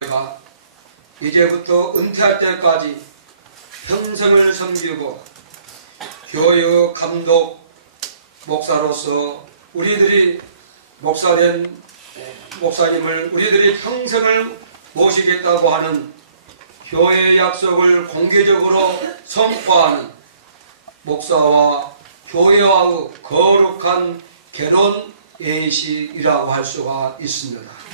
내가 이제부터 은퇴할 때까지 평생을 섬기고 교육, 감독, 목사로서 우리들이 목사된 목사님을 우리들이 평생을 모시겠다고 하는 교회의 약속을 공개적으로 선포하는 목사와 교회와의 거룩한 결혼 예식이라고 할 수가 있습니다.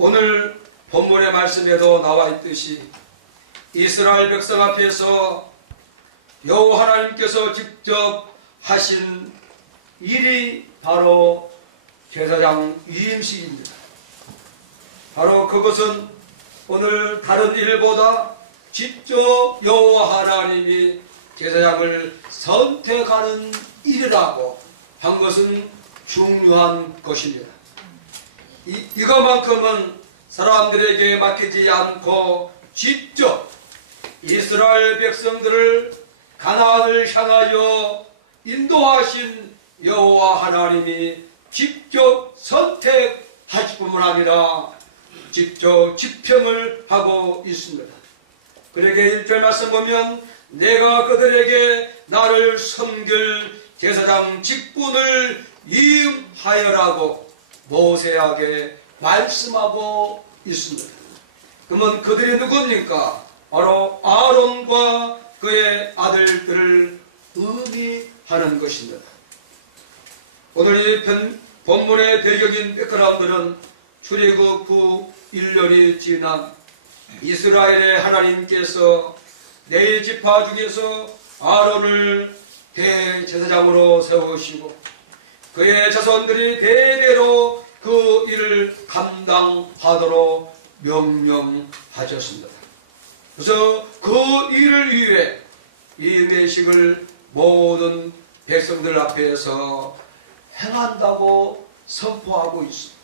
오늘 본문의 말씀에도 나와 있듯이 이스라엘 백성 앞에서 여호와 하나님께서 직접 하신 일이 바로 제사장 위임식입니다. 바로 그것은 오늘 다른 일보다 직접 여호와 하나님이 제사장을 선택하는 일이라고 한 것은 중요한 것입니다. 이것만큼은 사람들에게 맡기지 않고 직접 이스라엘 백성들을 가나안을 향하여 인도하신 여호와 하나님이 직접 선택하실 뿐만 아니라 직접 집행을 하고 있습니다. 그러게 1절 말씀 보면 내가 그들에게 나를 섬길 제사장 직분을 위임하여라고 모세에게 말씀하고 있습니다. 그러면 그들이 누굽니까? 바로 아론과 그의 아들들을 의미하는 것입니다. 오늘 이 본문의 배경인 백그라운드는 출애굽 후 1년이 지난 이스라엘의 하나님께서 네 지파 중에서 아론을 대제사장으로 세우시고 그의 자손들이 대대로 그 일을 감당하도록 명령하셨습니다. 그래서 그 일을 위해 이 매식을 모든 백성들 앞에서 행한다고 선포하고 있습니다.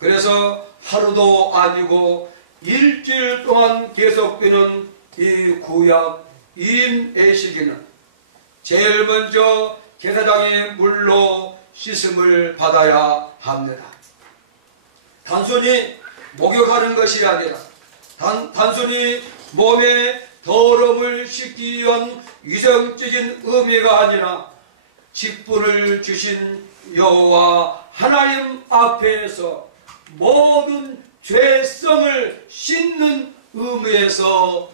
그래서 하루도 아니고 일주일 동안 계속되는 이 구약 임예식에는 제일 먼저 제사장이 물로 씻음을 받아야 합니다. 단순히 목욕하는 것이 아니라 단순히 몸의 더러움을 씻기 위한 위생적인 의미가 아니라 직분을 주신 여호와 하나님 앞에서 모든 죄성을 씻는 의미에서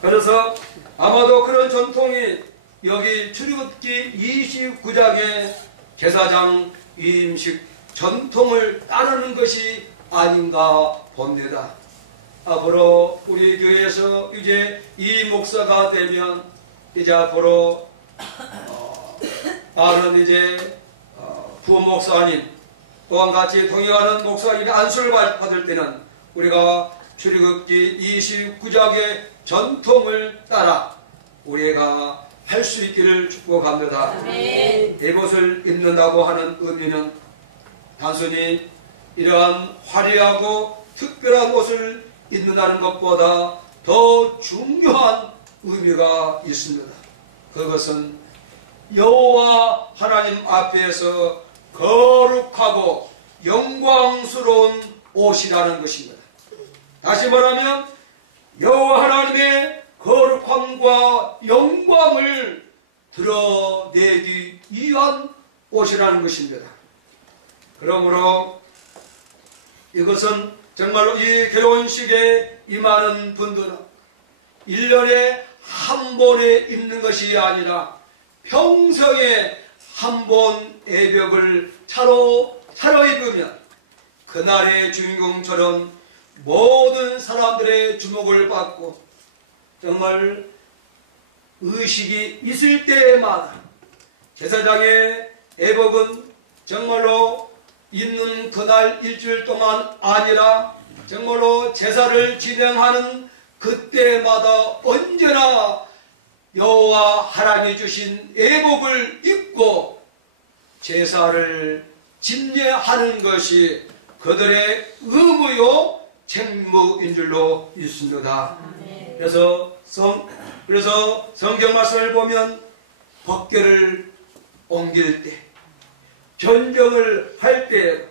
그래서 아마도 그런 전통이 여기 출애굽기 29장의 제사장 위임식 전통을 따르는 것이 아닌가 봅니다. 앞으로 우리 교회에서 이제 이 목사가 되면 이제 앞으로 다른 이제 부목사님 또한 같이 동행하는 목사님의 안수를 받을 때는 우리가 출애굽기 29장의 전통을 따라 우리가 할 수 있기를 축복합니다. 에봇을 입는다고 하는 의미는 단순히 이러한 화려하고 특별한 옷을 입는다는 것보다 더 중요한 의미가 있습니다. 그것은 여호와 하나님 앞에서 거룩하고 영광스러운 옷이라는 것입니다. 다시 말하면 여호와 하나님의 거룩함과 영광을 드러내기 위한 옷이라는 것입니다. 그러므로 이것은 정말로 이 결혼식에 임하는 분들은 1년에 한 번에 입는 것이 아니라 평생에 한 번 애벽을 차려입으면 그날의 주인공처럼 모든 사람들의 주목을 받고 정말 의식이 있을 때마다 제사장의 애복은 정말로 입는 그날 일주일 동안 아니라 정말로 제사를 진행하는 그때마다 언제나 여호와 하나님이 주신 애복을 입고 제사를 집례하는 것이 그들의 의무요 책무인 줄로 있습니다. 그래서 성경 말씀을 보면 법궤를 옮길 때, 전쟁을 할 때,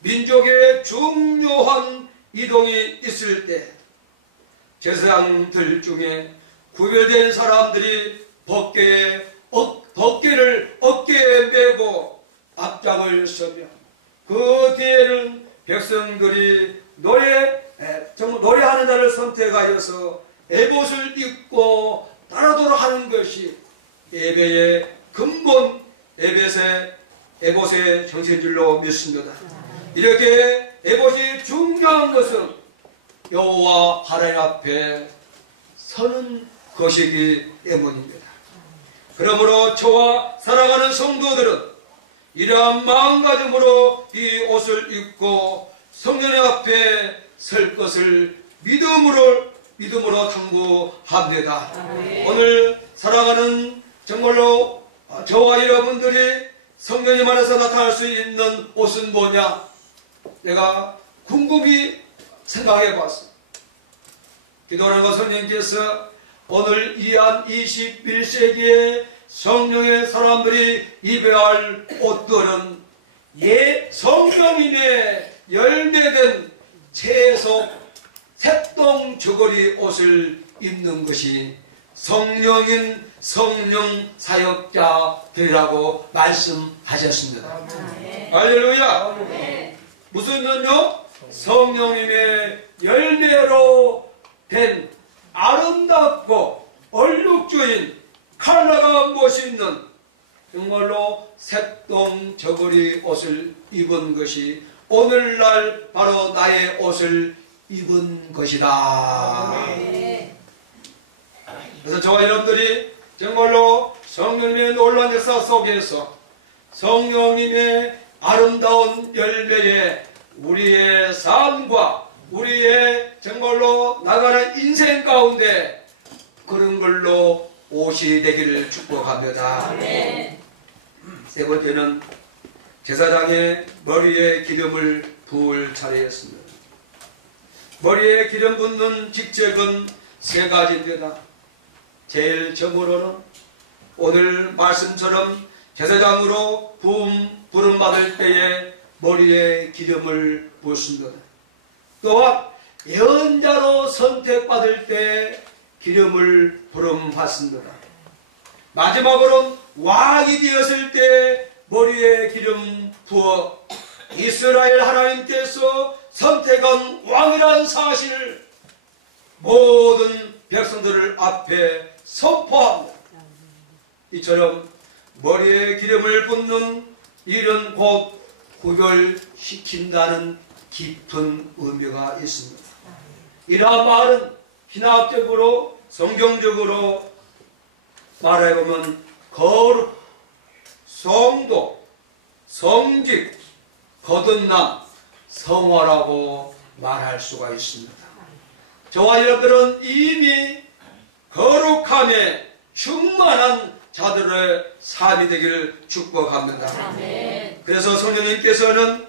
민족의 중요한 이동이 있을 때 제사장들 중에 구별된 사람들이 법궤를 어깨에 메고 앞장을 서며 그 뒤에는 백성들이 노래하는 자를 선택하여서 에봇을 입고 따르도록 하는 것이 예배의 근본, 에봇의 정체인 줄로 믿습니다. 이렇게 에봇이 중요한 것은 여호와 하나님 앞에 서는 것이기 때문입니다. 그러므로 저와 사랑하는 성도들은 이러한 마음가짐으로 이 옷을 입고 성령의 앞에 설 것을 믿음으로 탐구합니다. 오늘 사랑하는 정말로 저와 여러분들이 성령님 안에서 나타날 수 있는 옷은 뭐냐? 내가 궁금히 생각해 봤습니다. 기도하는 선생님께서 오늘 이한 21세기에 성령의 사람들이 입어야 할 옷들은 성령님의 열매된 채소 색동 저고리 옷을 입는 것이 성령인 성령 사역자들이라고 말씀하셨습니다. 할렐루야. 무슨요? 성령님의 열매로 된 아름답고 얼룩주인 컬러가 멋있는 정말로 색동 저고리 옷을 입은 것이 오늘날 바로 나의 옷을 입은 것이다. 그래서 저와 여러분들이 정말로 성령님의 놀라운 역사 속에서 성령님의 아름다운 열매에 우리의 삶과 우리의 정말로 나가는 인생 가운데 그런 걸로 옷이 되기를 축복합니다. 세 번째는 제사장의 머리에 기름을 부을 차례였습니다. 머리에 기름 붓는 직책은 세 가지입니다. 제일 처음으로는 오늘 말씀처럼 제사장으로 부름 받을 때에 머리에 기름을 붓습니다. 또한 예언자로 선택받을 때 기름을 부름 받습니다. 마지막으로는 왕이 되었을 때 머리에 기름 부어 이스라엘 하나님께서 선택한 왕이라는 사실을 모든 백성들 앞에 선포합니다. 이처럼 머리에 기름을 붓는 일은 곧 구별시킨다는 깊은 의미가 있습니다. 이러한 말은 신학적으로 성경적으로 말해보면 거룩, 성도, 성직, 거듭남, 성화라고 말할 수가 있습니다. 저와 여러분들은 이미 거룩함에 충만한 자들의 삶이 되기를 축복합니다. 아멘. 그래서 성령님께서는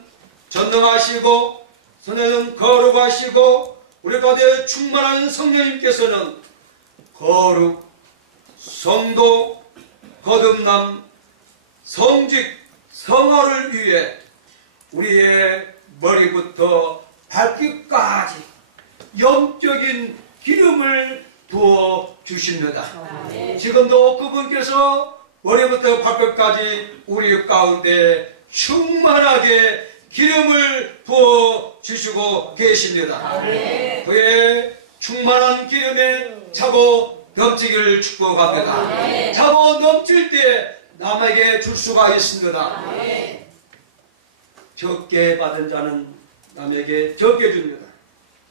전능하시고 성령은 거룩하시고 우리 가운데 충만한 성령님께서는 거룩, 성도, 거듭남, 성직, 성화를 위해 우리의 머리부터 발끝까지 영적인 기름을 부어 주십니다. 아멘. 지금도 그분께서 머리부터 발끝까지 우리 가운데 충만하게 기름을 부어 주시고 계십니다. 아멘. 그의 충만한 기름에 차고 넘치기를 축복합니다. 아멘. 차고 넘칠 때 남에게 줄 수가 있습니다. 아멘. 적게 받은 자는 남에게 적게 줍니다.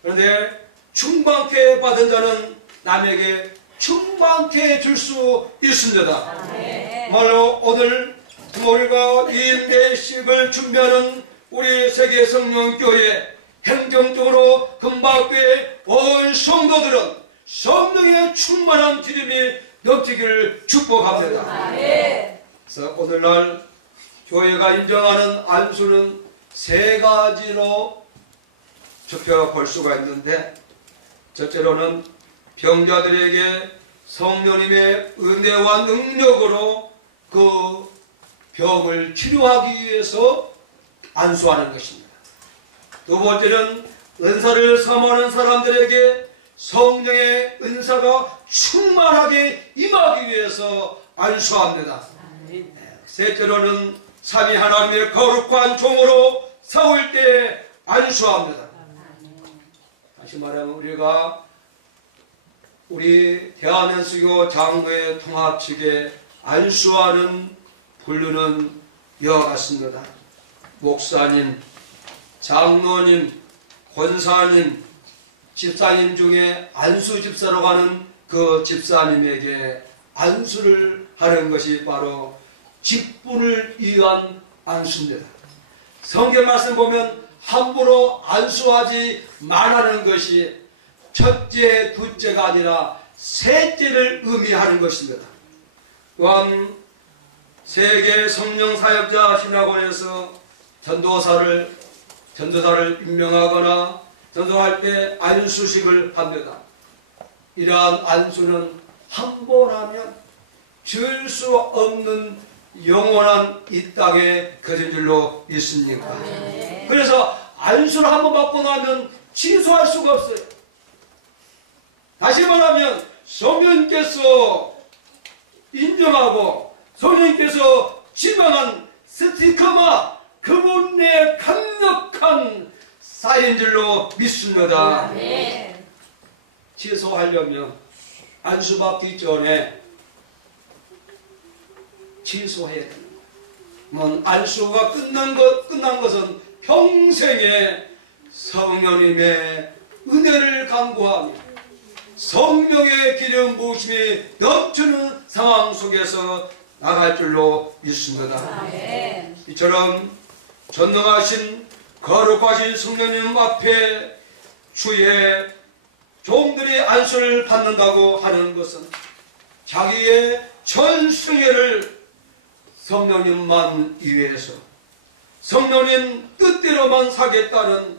그런데 충만케 받은 자는 남에게 충만케 줄 수 있습니다. 아멘. 말로 오늘 우리가 이 내식을 준비하는 우리 세계 성령교회 행정적으로 금박교회 온 성도들은 성령의 충만한 기름이 넘치기를 축복합니다. 아멘. 그래서 오늘날 교회가 인정하는 안수는 세 가지로 좁혀볼 수가 있는데, 첫째로는 병자들에게 성령님의 은혜와 능력으로 그 병을 치료하기 위해서 안수하는 것입니다. 두 번째는 은사를 사모하는 사람들에게 성령의 은사가 충만하게 임하기 위해서 안수합니다. 셋째로는 삼위 하나님의 거룩한 종으로 세울 때 안수합니다. 다시 말하면 우리가 우리 대한연수교 장로회 통합 측에 안수하는 분류는 이와 같습니다. 목사님, 장로님, 권사님, 집사님 중에 안수 집사로 가는 그 집사님에게 안수를 하는 것이 바로 직분을 위한 안수입니다. 성경 말씀 보면 함부로 안수하지 말라는 것이 첫째, 둘째가 아니라 셋째를 의미하는 것입니다. 또한 세계 성령사역자 신학원에서 전도사를 임명하거나 전도할 때 안수식을 합니다. 이러한 안수는 한 번 하면 줄 수 없는 영원한 이 땅에 거진 줄로 있습니까? 그래서 안수를 한 번 받고 나면 취소할 수가 없어요. 다시 말하면 성령님께서 인정하고 성령님께서 지명한 스티커가 그분의 강력한 사인 줄로 믿습니다. 아멘. 취소하려면 안수받기 전에 취소해야 됩니다. 안수가 끝난 것은 평생에 성령님의 은혜를 간구하며 성령의 기름 부으심이 넘치는 상황 속에서 나갈 줄로 믿습니다. 아멘. 이처럼 전능하신 거룩하신 성령님 앞에 주의 종들이 안수를 받는다고 하는 것은 자기의 전승회를 성령님만 위해서 성령님 뜻대로만 사겠다는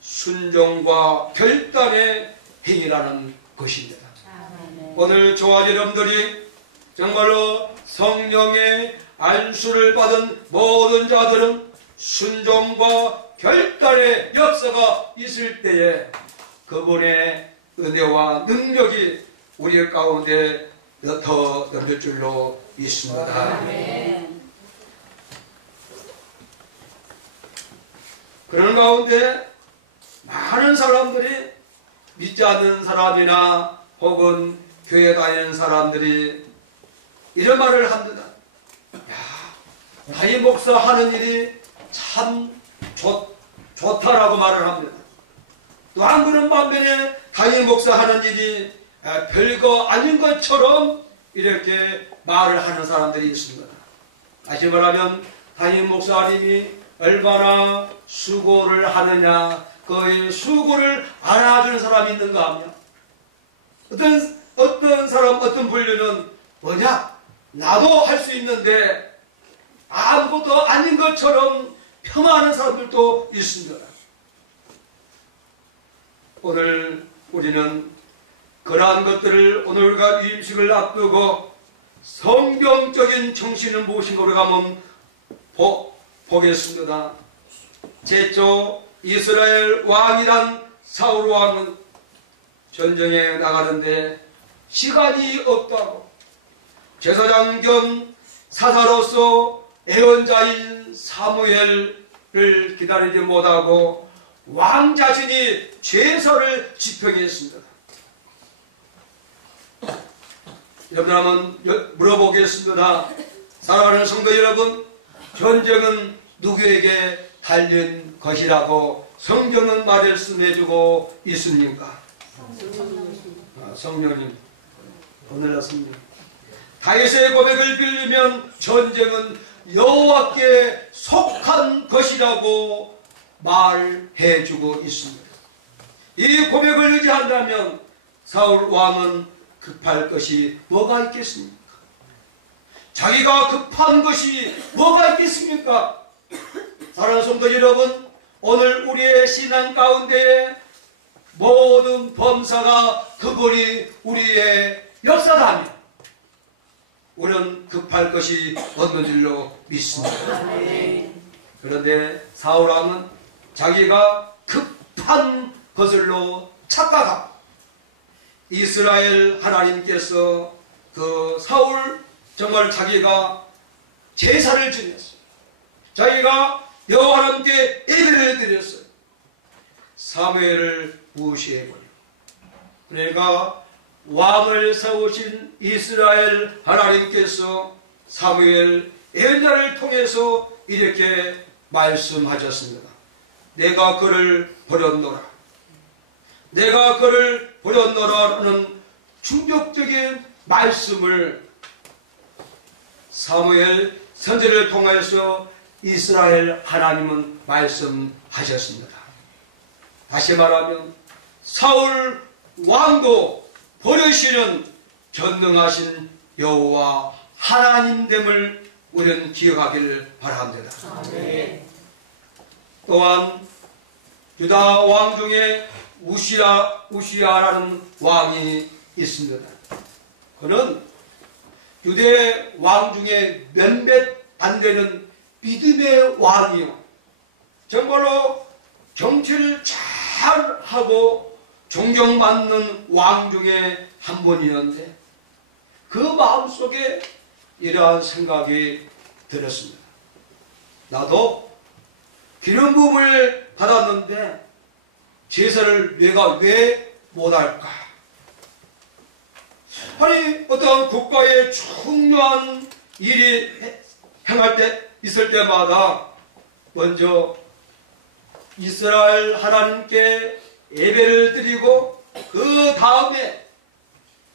순종과 결단의 행위라는 것입니다. 아멘. 오늘 저와 여러분들이 정말로 성령의 안수를 받은 모든 자들은 순종과 결단의 역사가 있을 때에 그분의 은혜와 능력이 우리 가운데 더 넘칠 줄로 믿습니다. 아멘. 그런 가운데 많은 사람들이 믿지 않는 사람이나 혹은 교회 다니는 사람들이 이런 말을 합니다. 야, 다이 목사 하는 일이 참 좋다라고 말을 합니다. 또 한 분은 반면에 담임 목사 하는 일이 별거 아닌 것처럼 이렇게 말을 하는 사람들이 있습니다. 다시 말하면 담임 목사님이 얼마나 수고를 하느냐, 그의 수고를 알아주는 사람이 있는가 하면 어떤 사람, 어떤 분류는 뭐냐? 나도 할 수 있는데 아무것도 아닌 것처럼 폄하하는 사람들도 있습니다. 오늘 우리는 그러한 것들을 오늘과 유임식을 앞두고 성경적인 정신은 무엇인가 우리가 한번 보겠습니다. 제쪽 이스라엘 왕이란 사울 왕은 전쟁에 나가는데 시간이 없다고 제사장 겸 사사로서 예언자인 사무엘을 기다리지 못하고 왕 자신이 제사를 집행했습니다. 여러분 한번 물어보겠습니다. 사랑하는 성도 여러분, 전쟁은 누구에게 달린 것이라고 성경은 말씀해주고 있습니까? 성령님, 오늘났습니다. 다윗의 고백을 빌리면 전쟁은 여호와께 속한 것이라고 말해주고 있습니다. 이 고백을 의지한다면 사울 왕은 급할 것이 뭐가 있겠습니까? 자기가 급한 것이 뭐가 있겠습니까? 사랑하는 성도 여러분, 오늘 우리의 신앙 가운데에 모든 범사가 그분이 우리의 역사다면 우리는 급할 것이 없는 줄로 믿습니다. 그런데 사울왕은 자기가 급한 것을로 착각하고 이스라엘 하나님께서 그 사울 정말 자기가 제사를 지냈어요. 자기가 여호와 하나님께 예배를 드렸어요. 사무엘을 무시해버려. 그러니까 왕을 세우신 이스라엘 하나님께서 사무엘 예언자를 통해서 이렇게 말씀하셨습니다. 내가 그를 버렸노라. 내가 그를 버렸노라는 충격적인 말씀을 사무엘 선지를 통해서 이스라엘 하나님은 말씀하셨습니다. 다시 말하면 사울 왕도 버리시는 전능하신 여호와 하나님됨을 우리는 기억하기를 바랍니다. 네. 또한 유다 왕 중에 우시야라는 왕이 있습니다. 그는 유대 왕 중에 몇몇 안 되는 믿음의 왕이요, 정말로 정치를 잘하고 존경받는 왕 중에 한 분이었는데 그 마음속에 이러한 생각이 들었습니다. 나도 기름 부음을 받았는데 제사를 내가 왜 못할까? 아니 어떤 국가의 중요한 일이 행할 때 있을 때마다 먼저 이스라엘 하나님께 예배를 드리고 그 다음에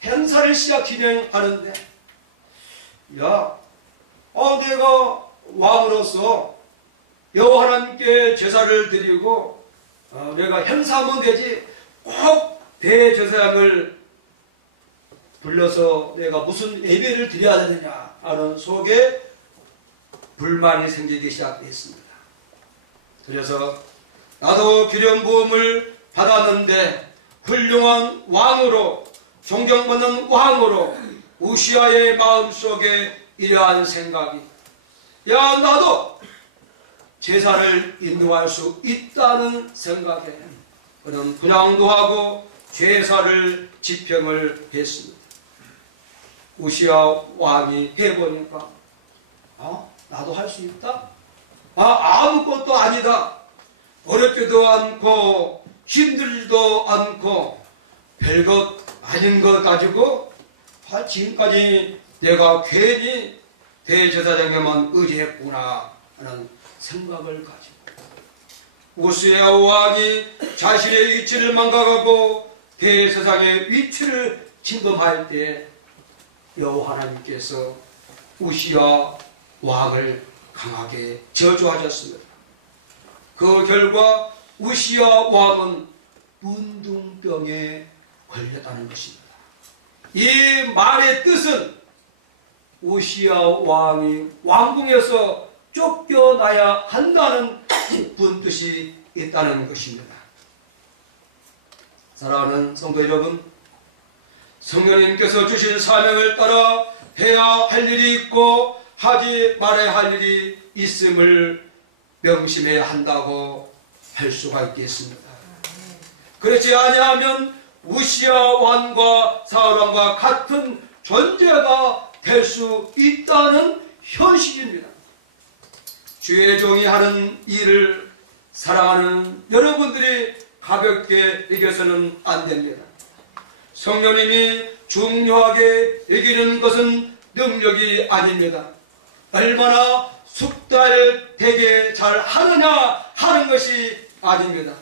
행사를 진행하는데 내가 왕으로서 여호와 하나님께 제사를 드리고 내가 행사하면 되지 꼭 대제사장을 불러서 내가 무슨 예배를 드려야 되느냐 하는 속에 불만이 생기기 시작했습니다. 그래서 나도 기름 부음을 받았는데 훌륭한 왕으로 존경받는 왕으로 우시야의 마음속에 이러한 생각이 나도 제사를 인도할 수 있다는 생각에 그는 분향도 하고 제사를 집행을 했습니다. 우시야 왕이 해보니까 나도 할 수 있다? 아무것도 아니다. 어렵지도 않고 힘들지도 않고 별것 아닌 것 가지고 지금까지 내가 괜히 대제사장에만 의지했구나 하는 생각을 가지고 우스야 왕이 자신의 위치를 망각하고 대제사장의 위치를 침범할 때 여호와 하나님께서 우시야 왕을 강하게 저주하셨습니다. 그 결과 우시야 왕은 문둥병에 걸렸다는 것입니다. 이 말의 뜻은 우시야 왕이 왕궁에서 쫓겨나야 한다는 깊은 뜻이 있다는 것입니다. 사랑하는 성도 여러분, 성령님께서 주신 사명을 따라 해야 할 일이 있고 하지 말아야 할 일이 있음을 명심해야 한다고 할 수가 있겠습니다. 그렇지 아니하면 우시야 왕과 사울 왕과 같은 존재가 될 수 있다는 현실입니다. 주의 종이 하는 일을 사랑하는 여러분들이 가볍게 여겨서는 안 됩니다. 성령님이 중요하게 여기는 것은 능력이 아닙니다. 얼마나 숙달을 되게 잘 하느냐 하는 것이 아닙니다.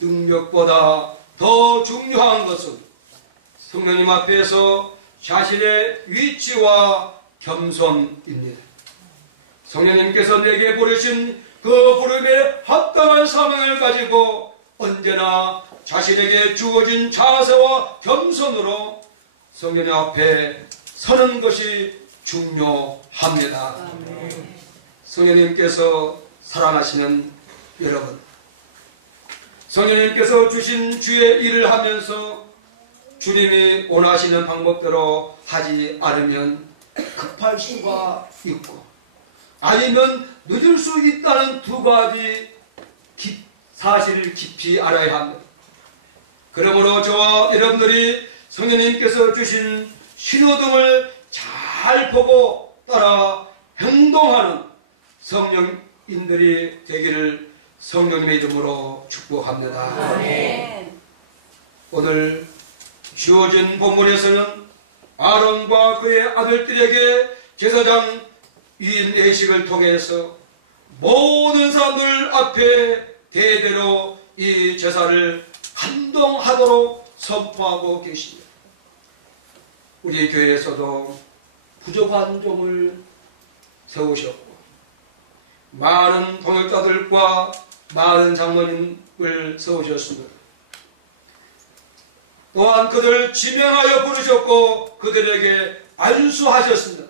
능력보다 더 중요한 것은 성령님 앞에서 자신의 위치와 겸손입니다. 성령님께서 내게 부르신 그 부름에 합당한 사명을 가지고 언제나 자신에게 주어진 자세와 겸손으로 성령님 앞에 서는 것이 중요합니다. 성령님께서 사랑하시는 여러분, 성령님께서 주신 주의 일을 하면서 주님이 원하시는 방법대로 하지 않으면 급할 수가 있고 아니면 늦을 수 있다는 두 가지 사실을 깊이 알아야 합니다. 그러므로 저와 여러분들이 성령님께서 주신 신호등을 잘 보고 따라 행동하는 성령인들이 되기를 성령님의 이름으로 축복합니다. 아멘. 오늘 주어진 본문에서는 아론과 그의 아들들에게 제사장 위인 예식을 통해서 모든 사람들 앞에 대대로 이 제사를 감동하도록 선포하고 계십니다. 우리 교회에서도 부족한 종을 세우셨고 많은 동역자들과 많은 장로님을 세우셨습니다. 또한 그들을 지명하여 부르셨고 그들에게 안수하셨습니다.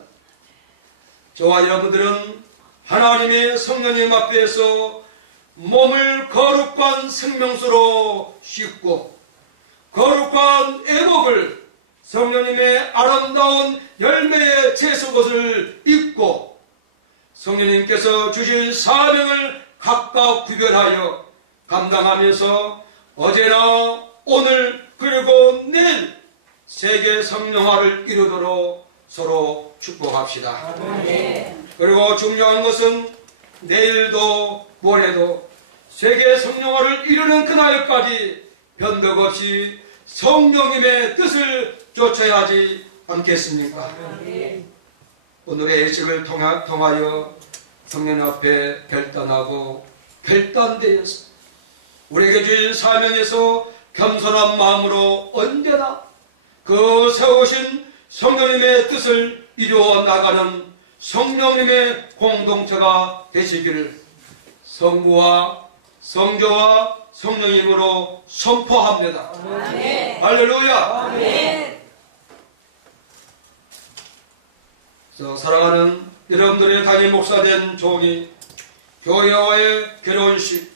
저와 여러분들은 하나님의 성령님 앞에서 몸을 거룩한 생명수로 씻고 거룩한 애복을 성령님의 아름다운 열매의 채소것을 입고 성령님께서 주신 사명을 각각 구별하여 감당하면서 어제나 오늘 그리고 내일 세계 성령화를 이루도록 서로 축복합시다. 아멘. 그리고 중요한 것은 내일도 모레도 세계 성령화를 이루는 그날까지 변덕 없이 성령님의 뜻을 쫓아야 하지 않겠습니까? 아멘. 오늘의 예식을 통하여 성령 앞에 결단하고 결단되어서 우리에게 주신 사명에서 겸손한 마음으로 언제나 그 세우신 성령님의 뜻을 이루어 나가는 성령님의 공동체가 되시기를 성부와 성조와 성령님으로 선포합니다. 아멘. 할렐루야. 아멘. 사랑하는 여러분들의 담임 목사된 종이 교회와의 결혼식,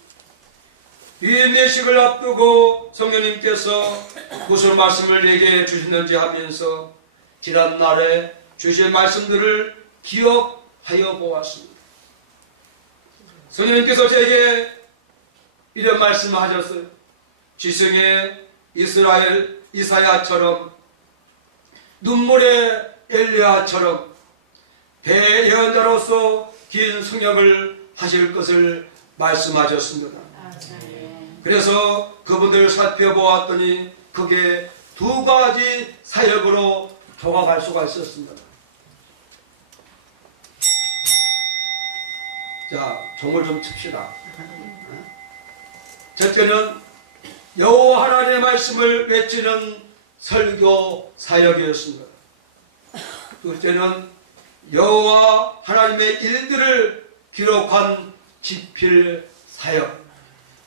위인 예식을 앞두고 성령님께서 무슨 말씀을 내게 주셨는지 하면서 지난날에 주신 말씀들을 기억하여 보았습니다. 성령님께서 제게 이런 말씀을 하셨어요. 지성의 이스라엘 이사야처럼 눈물의 엘리야처럼 대예언자로서 긴 승역을 하실 것을 말씀하셨습니다. 그래서 그분들을 살펴보았더니 그게 두 가지 사역으로 조각할 수가 있었습니다. 자, 종을 좀 칩시다. 첫째는 여호와 하나님의 말씀을 외치는 설교 사역이었습니다. 둘째는 여호와 하나님의 일들을 기록한 집필 사역.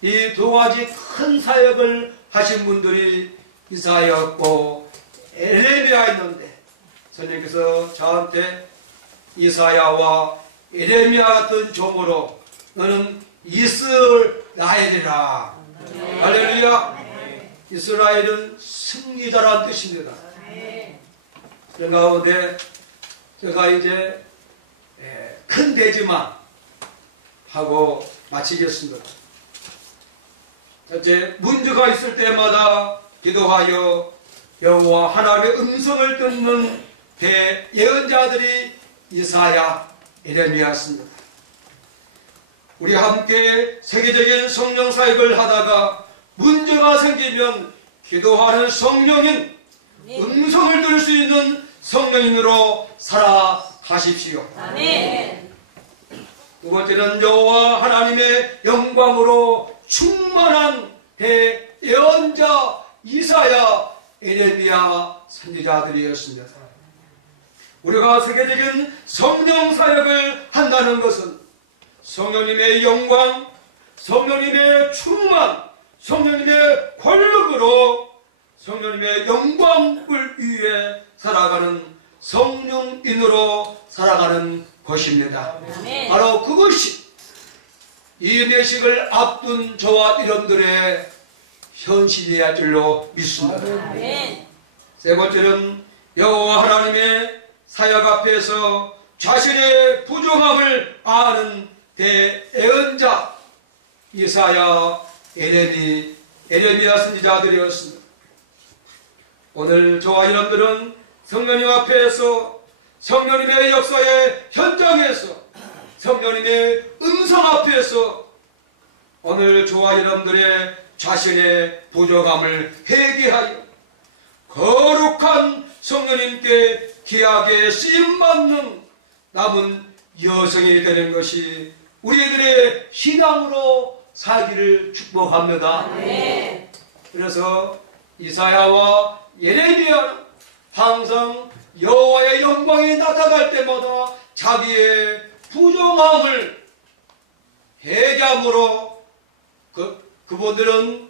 이 두 가지 큰 사역을 하신 분들이 이사야였고 에레미야였는데, 선생님께서 저한테 이사야와 에레미야 같은 종으로 너는 이스라엘이라. 할렐루야. 이스라엘은 승리자라는 뜻입니다. 그런 가운데 제가 이제 큰 대지만 하고 마치겠습니다. 첫째, 문제가 있을 때마다 기도하여 여호와 하나님의 음성을 듣는 대예언자들이 이사야, 에레미야였습니다. 우리 함께 세계적인 성령 사역을 하다가 문제가 생기면 기도하는 성령인, 음성을 들을 수 있는 성령인으로 살아가십시오. 아멘. 두 번째는 여호와 하나님의 영광으로 충만한 대예언자 이사야, 에레미야 선지자들이었습니다. 우리가 세계적인 성령 사역을 한다는 것은 성령님의 영광, 성령님의 충만, 성령님의 권력으로 성령님의 영광을 위해 살아가는 성령인으로 살아가는 것입니다. 아멘. 바로 그것이 이 내식을 앞둔 저와 여러분들의 현실이야 할 줄로 믿습니다. 아멘. 세 번째는 여호와 하나님의 사역 앞에서 자신의 부정함을 아는 대예언자 이사야, 에레미야 선지자들이었습니다. 오늘 저와 여러분들은 성령님 앞에서, 성령님의 역사의 현장에서, 성령님의 음성 앞에서 오늘 저와 여러분들의 자신의 부족함을 회개하여 거룩한 성령님께 귀하게 쓰임받는 남은 여성이 되는 것이 우리들의 신앙으로 살기를 축복합니다. 네. 그래서 이사야와 예레미야는 항상 여호와의 영광이 나타날 때마다 자기의 부정함을 회개함으로 그분들은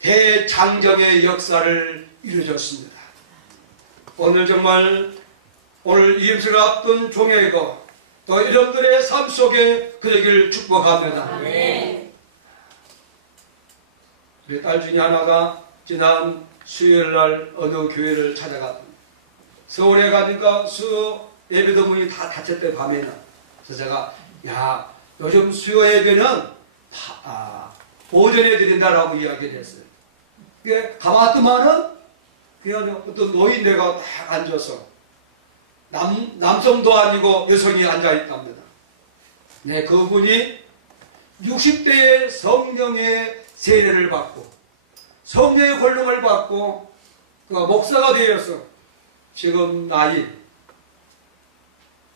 대장정의 역사를 이루어졌습니다. 오늘 정말 오늘 이 임식을 앞둔 종회가 또 여러분들의 삶 속에 그러기를 축복합니다. 네. 우리 딸 중에 하나가 지난 수요일 날 어느 교회를 찾아갔습니다. 서울에 가니까 수요 예배도 문이 다 닫혔대, 밤에는. 그래서 제가, 야, 요즘 수요 예배는 오전에 드린다라고 이야기를 했어요. 그게 가봤더만은 그냥 어떤 노인네가 딱 앉아서 남성도 아니고 여성이 앉아있답니다. 네, 그분이 60대의 성령의 세례를 받고 성령의 권능을 받고 그 목사가 되어서 지금 나이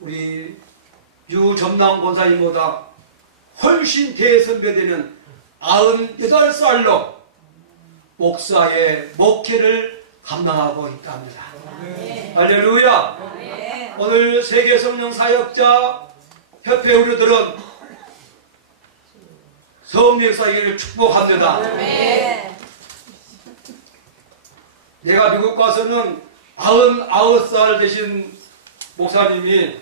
우리 유점남 권사님보다 훨씬 대선배되는 98살로 목사의 목회를 감당하고 있답니다. 네. 할렐루야. 네. 오늘 세계 성령 사역자 협회 우리들은 성령 사역을 축복합니다. 네. 내가 미국 가서는 99살 되신 목사님이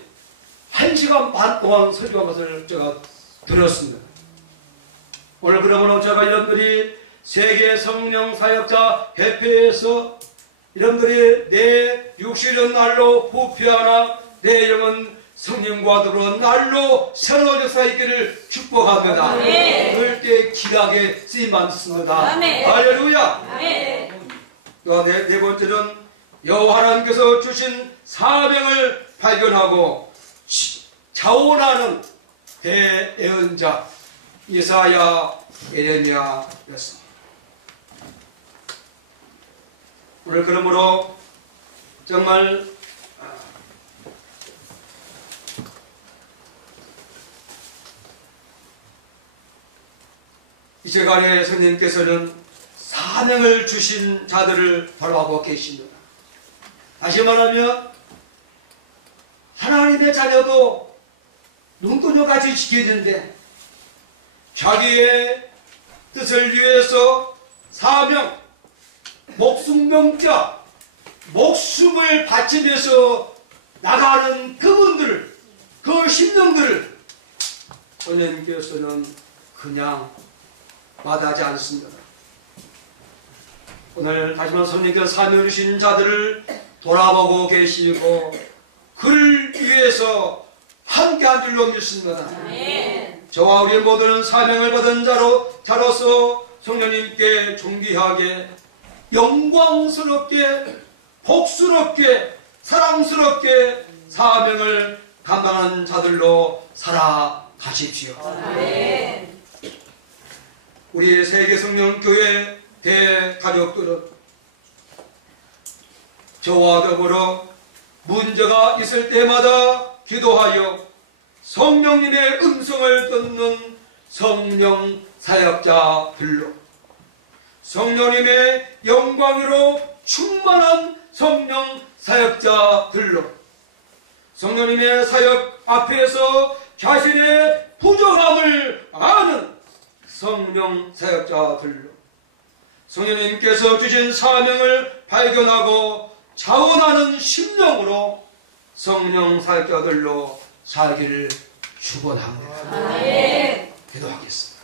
1시간 반 동안 설교한 것을 제가 들었습니다. 오늘 그러므로 제가 여러분들이 세계 성령 사역자 협회에서 여러분들이 내 육신은 날로 부패하나 내 영은 성령과 더불어 날로 새로운 역사 있기를 축복합니다. 아멘. 그때 귀하게 쓰임받습니다. 아멘. 할렐루야. 아멘. 또 네 번째는 여호와 하나님께서 주신 사명을 발견하고 자원하는 대예언자 이사야, 에레미야였습니다. 오늘 그러므로 정말 이제간에 성령님께서는 사명을 주신 자들을 바라보고 계십니다. 다시 말하면 하나님의 자녀도 눈구녕같이 지켜지는데 자기의 뜻을 위해서 사명, 목숨명자, 목숨을 바치면서 나가는 그분들을, 그 심령들을 성령님께서는 그냥 마다하지 않습니다. 오늘 다시 한번 성령님께서 사명을 주신 자들을 돌아보고 계시고 그를 위해서 함께한 줄로 믿습니다. 저와 우리 모두는 사명을 받은 자로서 성령님께 존귀하게 영광스럽게 복스럽게 사랑스럽게 사명을 감당하는 자들로 살아가십시오. 우리 세계성령교회 대가족들은 저와 더불어 문제가 있을 때마다 기도하여 성령님의 음성을 듣는 성령 사역자들로 성령님의 영광으로 충만한 성령 사역자들로 성령님의 사역 앞에서 자신의 부족함을 아는 성령 사역자들로 성령님께서 주신 사명을 발견하고 자원하는 심령으로 성령 사역자들로 살기를 축원합니다. 기도하겠습니다.